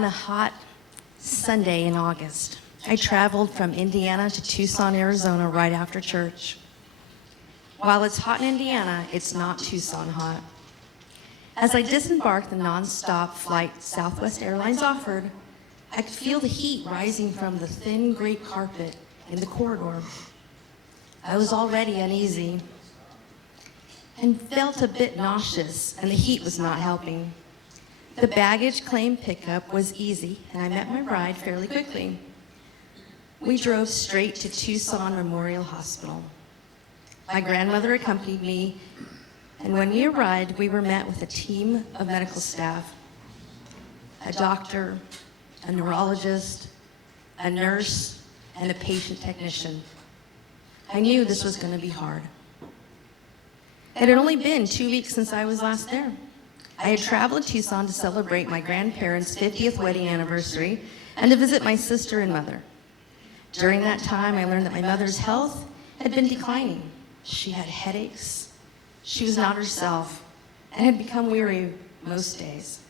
On a hot Sunday in August, I traveled from Indiana to Tucson, Arizona right after church. While it's hot in Indiana, it's not Tucson hot. As I disembarked the nonstop flight Southwest Airlines offered, I could feel the heat rising from the thin gray carpet in the corridor. I was already uneasy and felt a bit nauseous, and the heat was not helping. The baggage claim pickup was easy, and I met my ride fairly quickly. We drove straight to Tucson Memorial Hospital. My grandmother accompanied me, and when we arrived, we were met with a team of medical staff, a doctor, a neurologist, a nurse, and a patient technician. I knew this was going to be hard. It had only been 2 weeks since I was last there. I had traveled to Tucson to celebrate my grandparents' 50th wedding anniversary and to visit my sister and mother. During that time, I learned that my mother's health had been declining. She had headaches, she was not herself, and had become weary most days.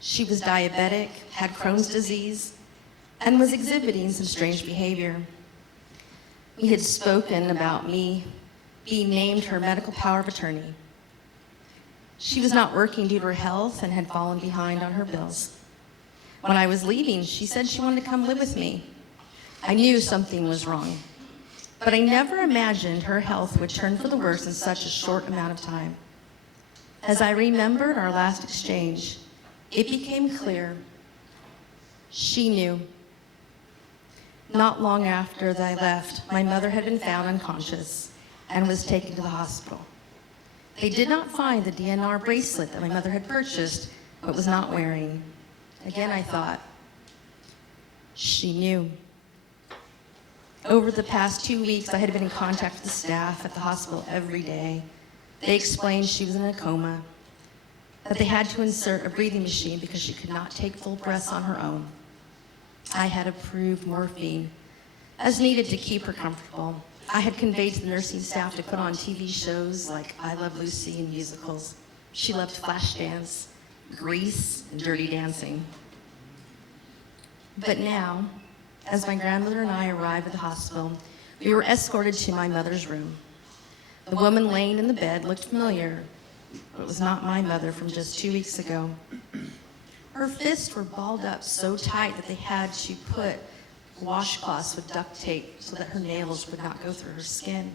She was diabetic, had Crohn's disease, and was exhibiting some strange behavior. We had spoken about me being named her medical power of attorney. She was not working due to her health and had fallen behind on her bills. When I was leaving, she said she wanted to come live with me. I knew something was wrong, but I never imagined her health would turn for the worse in such a short amount of time. As I remembered our last exchange, it became clear she knew. Not long after I left, my mother had been found unconscious and was taken to the hospital. They did not find the DNR bracelet that my mother had purchased but was not wearing. Again, I thought, she knew. Over the past 2 weeks, I had been in contact with the staff at the hospital every day. They explained she was in a coma, that they had to insert a breathing machine because she could not take full breaths on her own. I had approved morphine as needed to keep her comfortable. I had conveyed to the nursing staff to put on TV shows like I Love Lucy and musicals. She loved Flashdance, Grease, and Dirty Dancing. But now, as my grandmother and I arrived at the hospital, we were escorted to my mother's room. The woman laying in the bed looked familiar, but it was not my mother from just 2 weeks ago. Her fists were balled up so tight that they had to put washcloths with duct tape so that her nails would not go through her skin.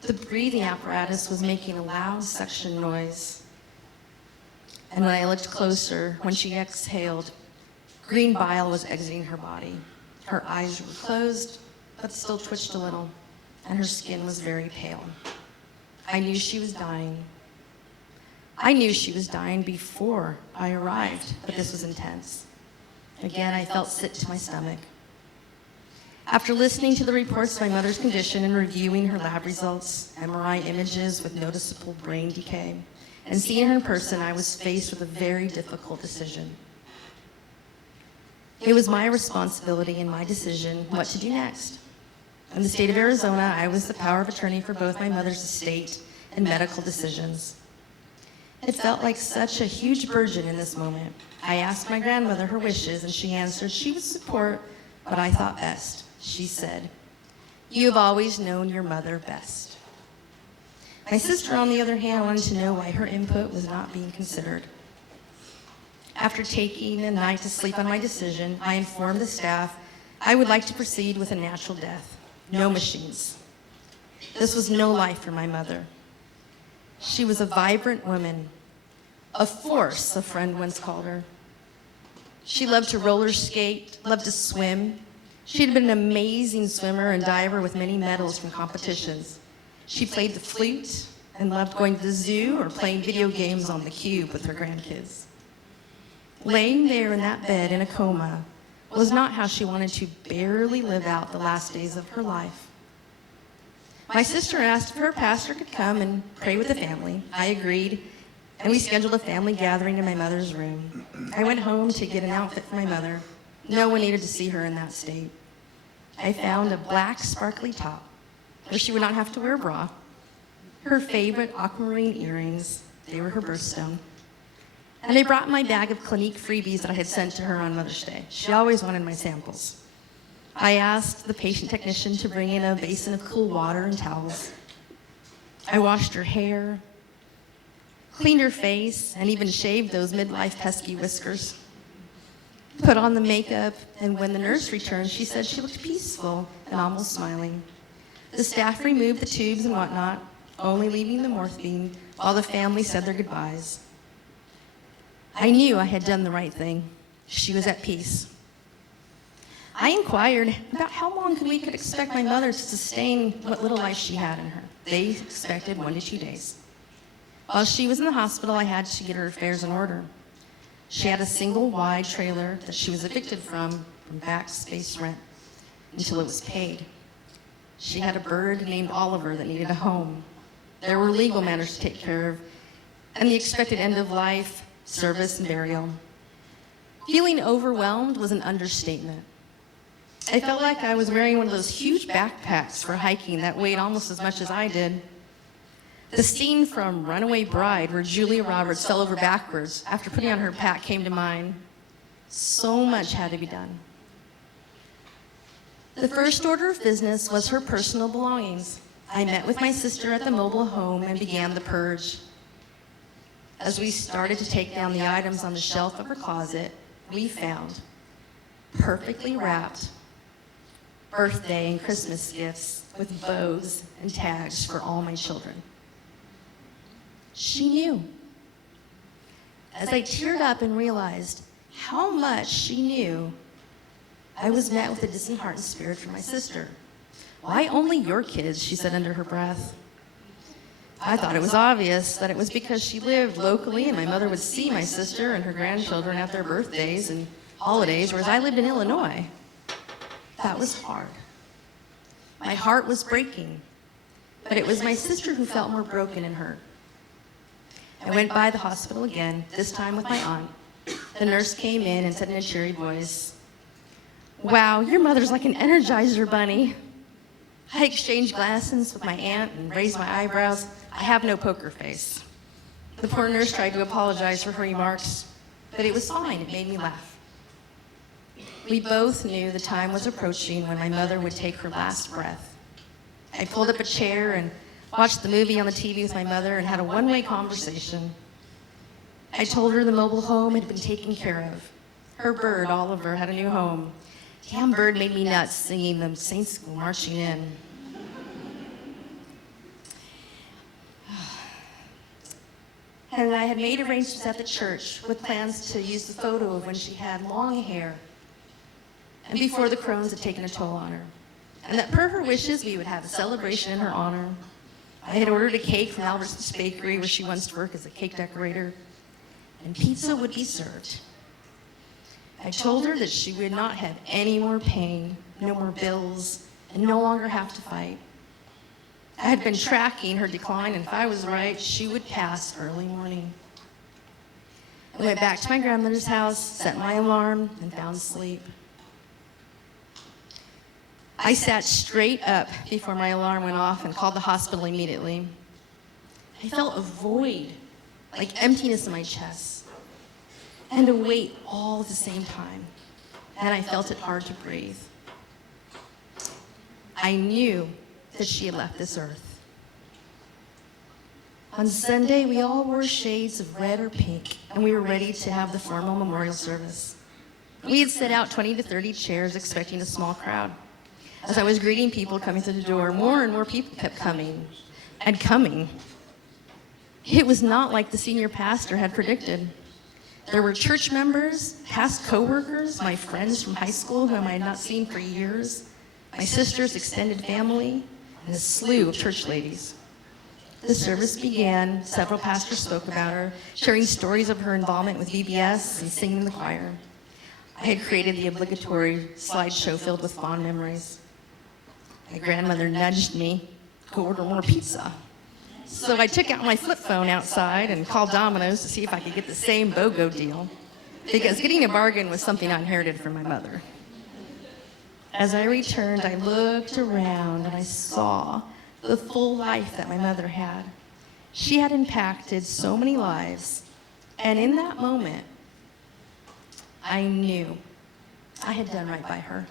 The breathing apparatus was making a loud suction noise. And when I looked closer, when she exhaled, green bile was exiting her body. Her eyes were closed, but still twitched a little, and her skin was very pale. I knew she was dying. I knew she was dying before I arrived, but this was intense. Again, I felt sick to my stomach. After listening to the reports of my mother's condition and reviewing her lab results, MRI images with noticeable brain decay, and seeing her in person, I was faced with a very difficult decision. It was my responsibility and my decision what to do next. In the state of Arizona, I was the power of attorney for both my mother's estate and medical decisions. It felt like such a huge burden in this moment. I asked my grandmother her wishes, and she answered she would support what I thought best. She said, "You have always known your mother best." My sister, on the other hand, wanted to know why her input was not being considered. After taking a night to sleep on my decision, I informed the staff I would like to proceed with a natural death, no machines. This was no life for my mother. She was a vibrant woman, a force, a friend once called her. She loved to roller skate, loved to swim. She had been an amazing swimmer and diver with many medals from competitions. She played the flute and loved going to the zoo or playing video games on the cube with her grandkids. Laying there in that bed in a coma was not how she wanted to barely live out the last days of her life. My sister asked if her pastor could come and pray with the family. I agreed, and we scheduled a family gathering in my mother's room. I went home to get an outfit for my mother. No one needed to see her in that state. I found a black sparkly top where she would not have to wear a bra, her favorite aquamarine earrings, they were her birthstone, And I brought my bag of Clinique freebies that I had sent to her on Mother's Day. She always wanted my samples. I asked the patient technician to bring in a basin of cool water and towels. I washed her hair, cleaned her face, and even shaved those midlife pesky whiskers. Put on the makeup, and when the nurse returned, she said she looked peaceful and almost smiling. The staff removed the tubes and whatnot, only leaving the morphine while the family said their goodbyes. I knew I had done the right thing. She was at peace. I inquired about how long we could expect my mother to sustain what little life she had in her. They expected 1 to 2 days. While she was in the hospital, I had to get her affairs in order. She had a single wide trailer that she was evicted from backspace rent until it was paid. She had a bird named Oliver that needed a home. There were legal matters to take care of, and the expected end of life, service, and burial. Feeling overwhelmed was an understatement. I felt like I was wearing one of those huge backpacks for hiking that weighed almost as much as I did. The scene from Runaway Bride, where Julia Roberts fell over backwards after putting on her pack, came to mind. So much had to be done. The first order of business was her personal belongings. I met with my sister at the mobile home and began the purge. As we started to take down the items on the shelf of her closet, we found perfectly wrapped birthday and Christmas gifts with bows and tags for all my children. She knew. As I teared up and realized how much she knew, I was met with a disheartened spirit from my sister. "Why only your kids?" she said under her breath. I thought it was obvious that it was because she lived locally and my mother would see my sister and her grandchildren at their birthdays and holidays, whereas I lived in Illinois. That was hard. My heart was breaking, but it was my sister who felt more broken and hurt. I went by the hospital again, this time with my aunt. The nurse came in and said in a cheery voice, "Wow, your mother's like an Energizer bunny." I exchanged glances with my aunt and raised my eyebrows. I have no poker face. The poor nurse tried to apologize for her remarks, but it was fine. It made me laugh. We both knew the time was approaching when my mother would take her last breath. I pulled up a chair and watched the movie on the TV with my mother and had a one-way conversation. I told her the mobile home had been taken care of. Her bird, Oliver, had a new home. Damn bird made me nuts singing the Saints School marching in. And I had made arrangements at the church with plans to use the photo of when she had long hair and before the Crohn's had taken a toll on her. And that per her wishes, we would have a celebration in her honor. I had ordered a cake from Albertson's Bakery, where she once worked as a cake decorator, and pizza would be served. I told her that she would not have any more pain, no more bills, and no longer have to fight. I had been tracking her decline, and if I was right, she would pass early morning. I went back to my grandmother's house, set my alarm, and found sleep. I sat straight up before my alarm went off and called the hospital immediately. I felt a void, like emptiness in my chest, and a weight all at the same time, and I felt it hard to breathe. I knew that she had left this earth. On Sunday, we all wore shades of red or pink, and we were ready to have the formal memorial service. We had set out 20 to 30 chairs, expecting a small crowd. As I was greeting people coming through the door, more and more people kept coming and coming. It was not like the senior pastor had predicted. There were church members, past co-workers, my friends from high school whom I had not seen for years, my sister's extended family, and a slew of church ladies. The service began. Several pastors spoke about her, sharing stories of her involvement with VBS and singing in the choir. I had created the obligatory slideshow filled with fond memories. My grandmother nudged me, "Go order more pizza." So I took out my flip phone outside and called Domino's to see if I could get the same BOGO deal, because getting a bargain was something I inherited from my mother. As I returned, I looked around and I saw the full life that my mother had. She had impacted so many lives, And in that moment, I knew I had done right by her.